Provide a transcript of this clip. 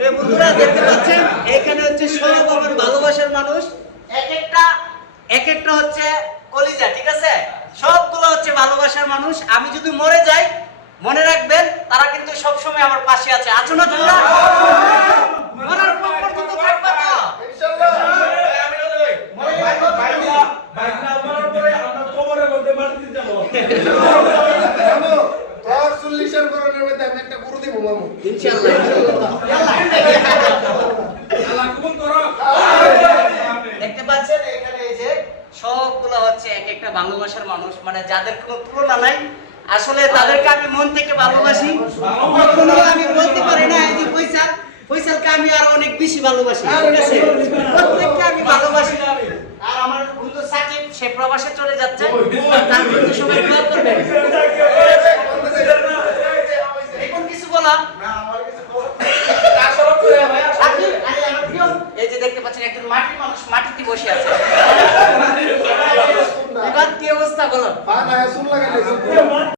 প্রিয় বন্ধুরা দেখতে পাচ্ছেন এখানে হচ্ছে সব আমার ভালোবাসার মানুষ, এক একটা হচ্ছে কলিজা, ঠিক আছে? সবগুলো হচ্ছে ভালোবাসার মানুষ। আমি যদি মরে যাই মনে রাখবেন তারা কিন্তু সব সময় আমার পাশে আছে। আছো না তোমরা? মরার পর পর্যন্ত থাকবে না ইনশাআল্লাহ। আমি না যাই মরে ভাই না মরার পরে আমরা কবরের মধ্যে মাটি দিতে যাব। জানো তোর 40 এর করণের মধ্যে আমি একটা গরু দিব মামু ইনশাআল্লাহ। আল্লাহ কবুল করো। দেখতে পাচ্ছেন এখানে এই যে সবগুলো হচ্ছে এক একটা ভালোবাসার মানুষ, মানে যাদের কোনো তুলনা নাই। আসলে তাদেরকে আমি মন থেকে ভালোবাসি, কখনো আমি বলতে পারি না এই যে ফয়সালকে আমি আরো অনেক বেশি ভালোবাসি, ঠিক আছে? প্রত্যেককে আমি ভালোবাসি। আর আমার বন্ধু সাকিব সে প্রবাসে চলে যাচ্ছে, তার জন্য সবাই দোয়া করবেন। এখন কিছু বলা না, আমার কিছু সাকিব আরে আমার প্রিয়, এই যে দেখতে পাচ্ছেন একজন মাটির মানুষ মাটিতে বসে আছে। এবার কি অবস্থা বলো?